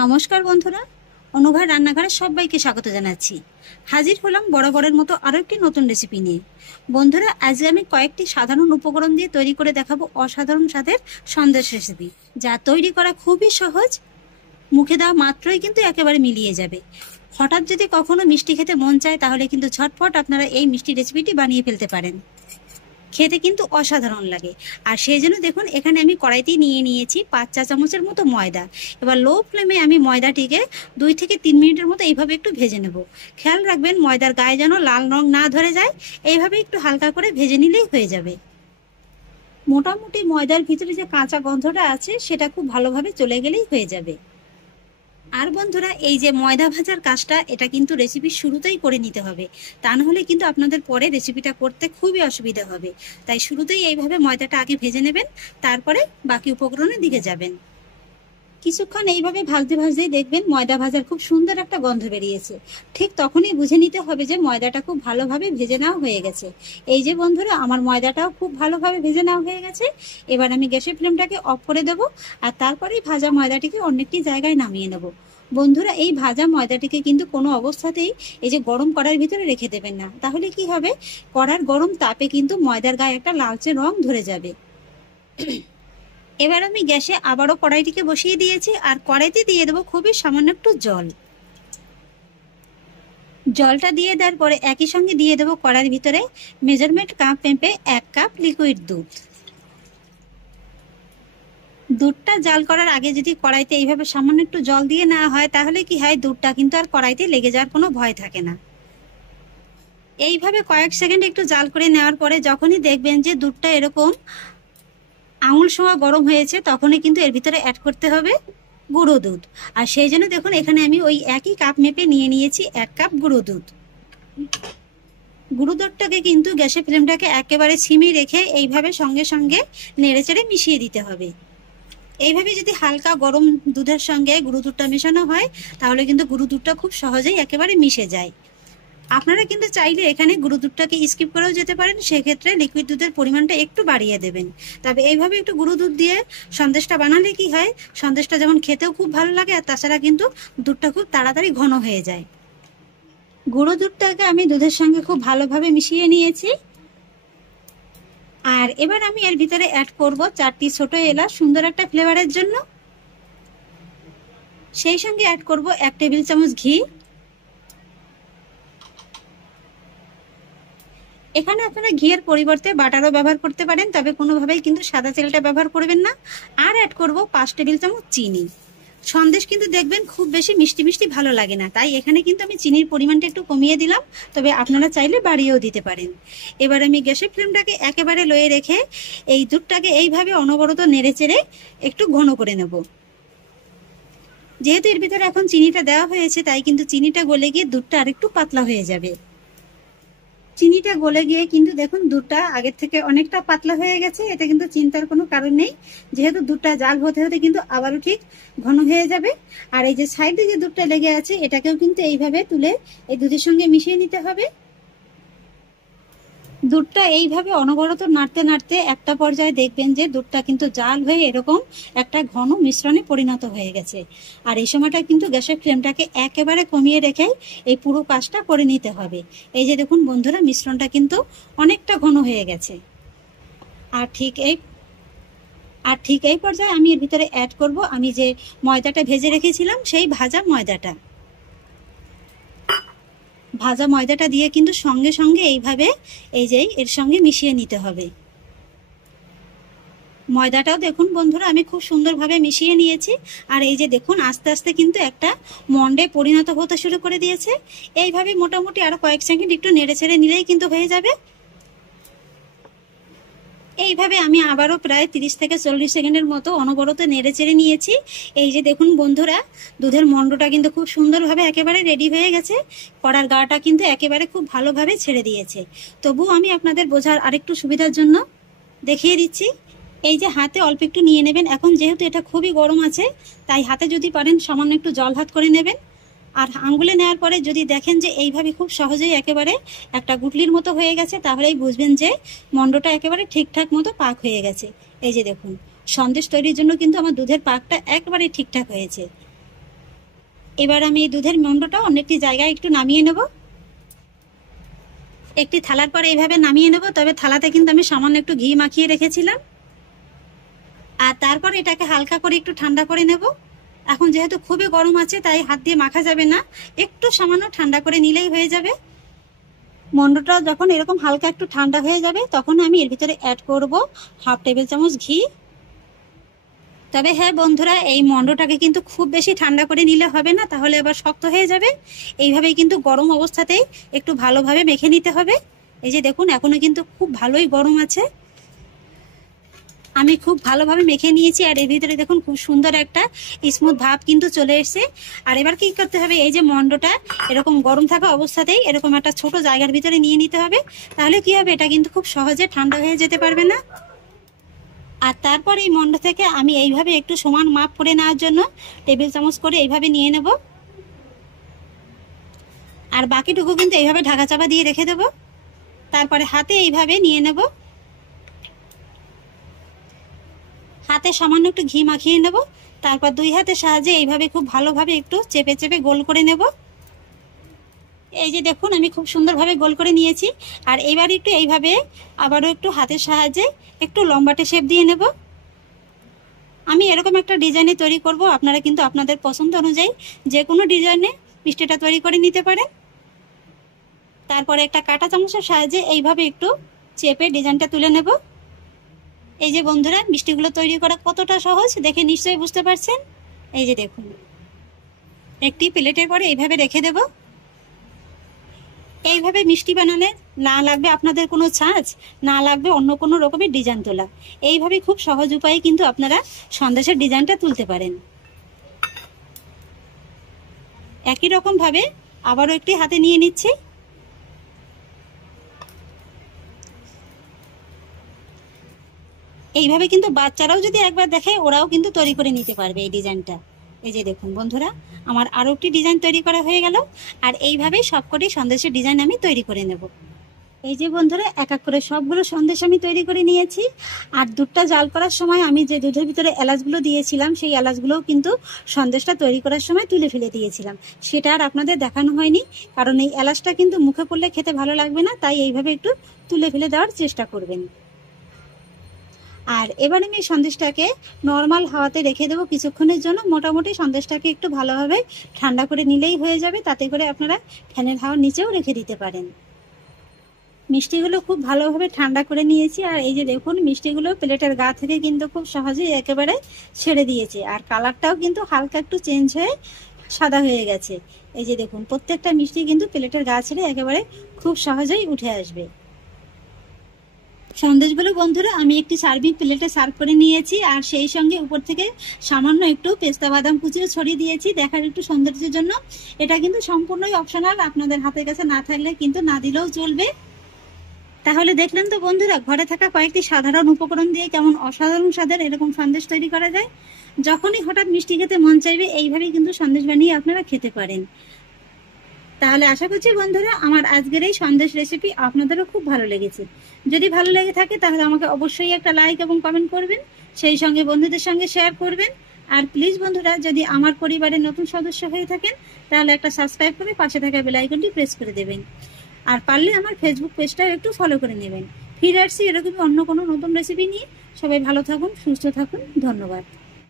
নমস্কার বন্ধুরা, অনুভা রান্নাঘরে সবাইকে স্বাগত জানাচ্ছি। হাজির হলাম বরাবরের মতো আরও একটি নতুন রেসিপি নিয়ে। বন্ধুরা, আজকে আমি কয়েকটি সাধারণ উপকরণ দিয়ে তৈরি করে দেখাবো অসাধারণ স্বাদের সন্দেশ রেসিপি, যা তৈরি করা খুবই সহজ। মুখে দেওয়া মাত্রই কিন্তু একেবারে মিলিয়ে যাবে। হঠাৎ যদি কখনো মিষ্টি খেতে মন চায় তাহলে কিন্তু ঝটপট আপনারা এই মিষ্টি রেসিপিটি বানিয়ে ফেলতে পারেন। খেতে কিন্তু অসাধারণ লাগে। আর সেই জন্য দেখুন, এখানে আমি কড়াইতেই নিয়েছি 5 চা চামচের মতো ময়দা। এবার লো ফ্লেমে আমি ময়দাটিকে 2 থেকে 3 মিনিটের মতো এইভাবে একটু ভেজে নেব। খেয়াল রাখবেন ময়দার গায়ে যেন লাল রং না ধরে যায়, এইভাবে একটু হালকা করে ভেজে নিলেই হয়ে যাবে। মোটামুটি ময়দার ভিতরে যে কাঁচা গন্ধটা আছে সেটা খুব ভালোভাবে চলে গেলেই হয়ে যাবে। আর বন্ধুরা, এই যে ময়দা ভাজার কাজটা, এটা কিন্তু রেসিপির শুরুতেই করে নিতে হবে, তা নাহলে কিন্তু আপনাদের পরে রেসিপিটা করতে খুবই অসুবিধা হবে। তাই শুরুতেই এইভাবে ময়দাটা আগে ভেজে নেবেন, তারপরে বাকি উপকরণের দিকে যাবেন। কিছুক্ষণ এইভাবে ভাজতে ভাজতেই দেখবেন ময়দা ভাজার খুব সুন্দর একটা গন্ধ বেরিয়েছে। ঠিক তখনই বুঝে নিতে হবে যে ময়দাটা খুব ভালোভাবে ভেজে নেওয়া হয়ে গেছে। এই যে বন্ধুরা, আমার ময়দাটাও খুব ভালোভাবে ভেজে নেওয়া হয়ে গেছে। এবার আমি গ্যাসের ফ্লেমটাকে অফ করে দেবো, আর তারপরেই ভাজা ময়দাটিকে অন্য একটি জায়গায় নামিয়ে নেব। বন্ধুরা, এই ভাজা ময়দাটিকে কিন্তু কোনো অবস্থাতেই এই যে গরম কড়াইয়ের ভিতরে রেখে দেবেন না, তাহলে কি হবে, কড়ার গরম তাপে কিন্তু ময়দার গায়ে একটা লালচে রং ধরে যাবে। এবার আমি গ্যাসে আবারও কড়াইটিকে বসিয়ে দিয়েছি, আর কড়াইতে দিয়ে দেবো খুবই সামান্য একটু জল। জলটা দিয়ে দেওয়ার পরে একই সঙ্গে দিয়ে দেবো কড়াইয়ের ভিতরে মেজারমেন্ট কাপ মেপে 1 কাপ লিকুইড দুধ। দুধটা জাল করার আগে যদি কড়াইতে এইভাবে সামান্য একটু জল দিয়ে নেওয়া হয়, তাহলে কি হয়, দুধটা কিন্তু আর কড়াইতে লেগে যাওয়ার কোনো ভয় থাকে না। এইভাবে কয়েক সেকেন্ড একটু জাল করে নেওয়ার পরে যখনই দেখবেন যে দুধটা এরকম আঙুল ছোঁয়া গরম হয়েছে, তখনই কিন্তু এর ভিতরে অ্যাড করতে হবে গুঁড়ো দুধ। আর সেই জন্য দেখুন, এখানে আমি ওই একই কাপ মেপে নিয়েছি 1 কাপ গুঁড়ো দুধ। গুঁড়ো দুধটাকে কিন্তু গ্যাসের ফ্লেমটাকে একেবারে সিমে রেখে এইভাবে সঙ্গে সঙ্গে নেড়েচেড়ে মিশিয়ে দিতে হবে। এইভাবে যদি হালকা গরম দুধের সঙ্গে গুঁড়ো দুধটা মেশানো হয়, তাহলে কিন্তু গুঁড়ো দুধটা খুব সহজেই একেবারে মিশে যায়। আপনারা কিন্তু চাইলে এখানে গুঁড়ো দুধটাকে স্কিপ করেও যেতে পারেন, সেক্ষেত্রে লিকুইড দুধের পরিমাণটা একটু বাড়িয়ে দেবেন। তবে এইভাবে একটু গুঁড়ো দুধ দিয়ে সন্দেশটা বানালে কি হয়, সন্দেশটা যেমন খেতেও খুব ভালো লাগে, আর তাছাড়া কিন্তু দুধটা খুব তাড়াতাড়ি ঘন হয়ে যায়। গুঁড়ো দুধটাকে আমি দুধের সঙ্গে খুব ভালোভাবে মিশিয়ে নিয়েছি। আর এবার আমি এর ভিতরে অ্যাড করব 4টি ছোট এলাচ, সুন্দর একটা ফ্লেভারের জন্য। সেই সঙ্গে অ্যাড করব 1 টেবিল চামচ ঘি। এখানে আপনারা ঘিয়ের পরিবর্তে বাটারও ব্যবহার করতে পারেন, তবে কোনোভাবেই কিন্তু সাদা তেলটা ব্যবহার করবেন না। আর অ্যাড করব 5 টেবিল চামচ চিনি। সন্দেশ কিন্তু দেখবেন খুব বেশি মিষ্টি মিষ্টি ভালো লাগে না, তাই এখানে কিন্তু আমি চিনির পরিমাণটা একটু কমিয়ে দিলাম, তবে আপনারা চাইলে বাড়িয়েও দিতে পারেন। এবার আমি গ্যাসের ফ্লেমটাকে একেবারে লোয়ে রেখে এই দুধটাকে এইভাবে অনবরত নেড়েচেড়ে একটু ঘন করে নেব। যেহেতু এর ভিতরে এখন চিনিটা দেওয়া হয়েছে, তাই কিন্তু চিনিটা গলে গিয়ে দুধটা আরেকটু পাতলা হয়ে যাবে। চিনিটা গলে গিয়ে কিন্তু দেখুন দুধটা আগের থেকে অনেকটা পাতলা হয়ে গেছে। এতে কিন্তু চিন্তার কোনো কারণ নেই, যেহেতু দুধটা জাল হতে হতে কিন্তু আবারও ঠিক ঘন হয়ে যাবে। আর এই যে সাইডে যে দুধটা লেগে আছে, এটাকেও কিন্তু এইভাবে তুলে এই দুধের সঙ্গে মিশিয়ে নিতে হবে। দুধটা এইভাবে অনবরত নাড়তে নাড়তে একটা পর্যায়ে দেখবেন যে দুধটা কিন্তু জাল হয়ে এরকম একটা ঘন মিশ্রণে পরিণত হয়ে গেছে। আর এই সময়টা কিন্তু গ্যাসের ফ্লেমটাকে একেবারে কমিয়ে রেখে এই পুরো কাজটা করে নিতে হবে। এই যে দেখুন বন্ধুরা, মিশ্রণটা কিন্তু অনেকটা ঘন হয়ে গেছে। আর ঠিক এই পর্যায়ে আমি এর ভিতরে অ্যাড করব আমি যে ময়দাটা ভেজে রেখেছিলাম, সেই ভাজা ময়দাটা। ভাজা ময়দাটা দিয়ে কিন্তু সঙ্গে সঙ্গে এইভাবে এই যে এর সঙ্গে মিশিয়ে নিতে হবে। ময়দাটাও দেখুন বন্ধুরা, আমি খুব সুন্দরভাবে মিশিয়ে নিয়েছি। আর এই যে দেখুন, আস্তে আস্তে কিন্তু একটা মন্ডে পরিণত হতে শুরু করে দিয়েছে। এইভাবে মোটামুটি আরো কয়েক সেকেন্ড একটু নেড়ে ছেড়ে নিলেই কিন্তু হয়ে যাবে। এইভাবে আমি আবারও প্রায় 30 থেকে 40 সেকেন্ডের মতো অনবরত নেড়ে চেড়ে নিয়েছি। এই যে দেখুন বন্ধুরা, দুধের মন্ডটা কিন্তু খুব সুন্দরভাবে একেবারে রেডি হয়ে গেছে। কড়ার গাটা কিন্তু একেবারে খুব ভালোভাবে ছেড়ে দিয়েছে। তবুও আমি আপনাদের বোঝার আরেকটু সুবিধার জন্য দেখিয়ে দিচ্ছি। এই যে হাতে অল্প একটু নিয়ে নেবেন। এখন যেহেতু এটা খুবই গরম আছে, তাই হাতে যদি পারেন সামান্য একটু জল হাত করে নেবেন। আর আঙ্গুলে নেওয়ার পরে যদি দেখেন যে এইভাবে খুব সহজেই একেবারে একটা গুটলির মতো হয়ে গেছে, তাহলেই বুঝবেন যে মন্ডটা একেবারে ঠিকঠাক মতো পাক হয়ে গেছে। এই যে দেখুন, সন্দেশ তৈরির জন্য কিন্তু আমার দুধের পাকটা একেবারে ঠিকঠাক হয়েছে। এবার আমি এই দুধের মন্ডটা অন্য একটি জায়গায় একটু নামিয়ে নেব। একটি থালার পরে এইভাবে নামিয়ে নেব, তবে থালাতে কিন্তু আমি সামান্য একটু ঘি মাখিয়ে রেখেছিলাম। আর তারপর এটাকে হালকা করে একটু ঠান্ডা করে নেব। এখন যেহেতু খুবই গরম আছে তাই হাত দিয়ে মাখা যাবে না, একটু সামান্য ঠান্ডা করে নিলেই হয়ে যাবে। মন্ডটা যখন এরকম হালকা একটু ঠান্ডা হয়ে যাবে তখন আমি এর ভিতরে অ্যাড করব 1/2 টেবিল চামচ ঘি। তবে হ্যাঁ বন্ধুরা, এই মন্ডটাকে কিন্তু খুব বেশি ঠান্ডা করে নিলে হবে না, তাহলে আবার শক্ত হয়ে যাবে। এইভাবেই কিন্তু গরম অবস্থাতেই একটু ভালোভাবে মেখে নিতে হবে। এই যে দেখুন, এখনো কিন্তু খুব ভালোই গরম আছে। আমি খুব ভালোভাবে মেখে নিয়েছি আর এর ভিতরে দেখুন খুব সুন্দর একটা স্মুথ ভাব কিন্তু চলে এসেছে। আর এবার কি করতে হবে, এই যে মন্ডটা এরকম গরম থাকা অবস্থাতেই এরকম একটা ছোট জায়গার ভিতরে নিয়ে নিতে হবে। তাহলে কি হবে, এটা কিন্তু খুব সহজে ঠান্ডা হয়ে যেতে পারবে না। আর তারপর এই মন্ড থেকে আমি এইভাবে একটু সমান মাপ করে নেওয়ার জন্য টেবিল চামচ করে এইভাবে নিয়ে নেব। আর বাকিটুকু কিন্তু এইভাবে ঢাকা চাপা দিয়ে রেখে দেব। তারপরে হাতে এইভাবে নিয়ে নেব, হাতে সামান্য একটু ঘি মাখিয়ে নেব। তারপর দুই হাতের সাহায্যে এইভাবে খুব ভালোভাবে একটু চেপে চেপে গোল করে নেব। এই যে দেখুন, আমি খুব সুন্দরভাবে গোল করে নিয়েছি। আর এবার একটু এইভাবে আবারও একটু হাতের সাহায্যে একটু লম্বাটে শেপ দিয়ে নেব। আমি এরকম একটা ডিজাইনে তৈরি করব, আপনারা কিন্তু আপনাদের পছন্দ অনুযায়ী যে কোনো ডিজাইনে মিষ্টিটা তৈরি করে নিতে পারেন। তারপরে একটা কাঁটা চামচের সাহায্যে এইভাবে একটু চেপে ডিজাইনটা তুলে নেব। এই যে বন্ধুরা, মিষ্টিগুলো তৈরি করা কতটা সহজ দেখে নিশ্চয়ই বুঝতে পারছেন। এই যে দেখুন, একটি প্লেটের পরে এইভাবে রেখে দেব। এইভাবে মিষ্টি বানালে না লাগবে আপনাদের কোনো ছাঁচ, না লাগবে অন্য কোনো রকমের ডিজাইন তোলা। এইভাবে খুব সহজ উপায়ে কিন্তু আপনারা সন্দেশের ডিজাইনটা তুলতে পারেন। একই রকম ভাবে আবারও একটি হাতে নিয়ে নিচ্ছি। এইভাবে কিন্তু বাচ্চারাও যদি একবার দেখে ওরাও কিন্তু তৈরি করে নিতে পারবে এই ডিজাইনটা। এই যে দেখুন বন্ধুরা, আমার আরও একটি ডিজাইন তৈরি করা হয়ে গেল। আর এইভাবেই সবকটি সন্দেশের ডিজাইন আমি তৈরি করে নেব। এই যে বন্ধুরা, এক এক করে সবগুলো সন্দেশ আমি তৈরি করে নিয়েছি। আর দুধটা জাল করার সময় আমি যে দুধের ভিতরে এলাচগুলো দিয়েছিলাম সেই এলাচগুলোও কিন্তু সন্দেশটা তৈরি করার সময় তুলে ফেলে দিয়েছিলাম। সেটা আর আপনাদের দেখানো হয়নি, কারণ এই এলাচটা কিন্তু মুখে পড়লে খেতে ভালো লাগবে না, তাই এইভাবে একটু তুলে ফেলে দেওয়ার চেষ্টা করবেন। আর এবার আমি সন্দেশটাকে নর্মাল হাওয়াতে রেখে দেবো কিছুক্ষণের জন্য। মোটামুটি সন্দেশটাকে একটু ভালোভাবে ঠান্ডা করে নিলেই হয়ে যাবে, তাতে করে আপনারা ফ্যানের হাওয়ার নিচেও রেখে দিতে পারেন। মিষ্টিগুলো খুব ভালোভাবে ঠান্ডা করে নিয়েছি। আর এই যে দেখুন, মিষ্টিগুলো প্লেটের গা থেকে কিন্তু খুব সহজেই একেবারে ছেড়ে দিয়েছে। আর কালারটাও কিন্তু হালকা একটু চেঞ্জ হয়ে সাদা হয়ে গেছে। এই যে দেখুন, প্রত্যেকটা মিষ্টি কিন্তু প্লেটের গা ছেড়ে একেবারে খুব সহজেই উঠে আসবে। সন্দেশগুলো বন্ধুরা আমি একটি সার্ভিং প্লেটে সার্ভ করে নিয়েছি। আর সেই সঙ্গে উপর থেকে সামান্য একটু পেস্তা বাদাম কুচিও ছড়িয়ে দিয়েছি দেখার একটু সৌন্দর্যের জন্য। এটা কিন্তু সম্পূর্ণই অপশনাল, আপনাদের হাতের কাছে না থাকলে কিন্তু না দিলেও চলবে। তাহলে দেখলেন তো বন্ধুরা, ঘরে থাকা কয়েকটি সাধারণ উপকরণ দিয়ে কেমন অসাধারণ স্বাদের এরকম সন্দেশ তৈরি করা যায়। যখনই হঠাৎ মিষ্টি খেতে মন চাইবে এইভাবেই কিন্তু সন্দেশ বানিয়ে আপনারা খেতে পারেন। তাহলে আশা করছি বন্ধুরা, আমার আজকের এই সন্দেশ রেসিপি আপনাদেরও খুব ভালো লেগেছে। যদি ভালো লেগে থাকে তাহলে আমাকে অবশ্যই একটা লাইক এবং কমেন্ট করবেন, সেই সঙ্গে বন্ধুদের সঙ্গে শেয়ার করবেন। আর প্লিজ বন্ধুরা, যদি আমার পরিবারের নতুন সদস্য হয়ে থাকেন তাহলে একটা সাবস্ক্রাইব করে পাশে থাকা বেল আইকনটি প্রেস করে দেবেন। আর পারলে আমার ফেসবুক পেজটাও একটু ফলো করে নেবেন। ফিরে আসছি এরকমই অন্য কোনো নতুন রেসিপি নিয়ে। সবাই ভালো থাকুন, সুস্থ থাকুন, ধন্যবাদ।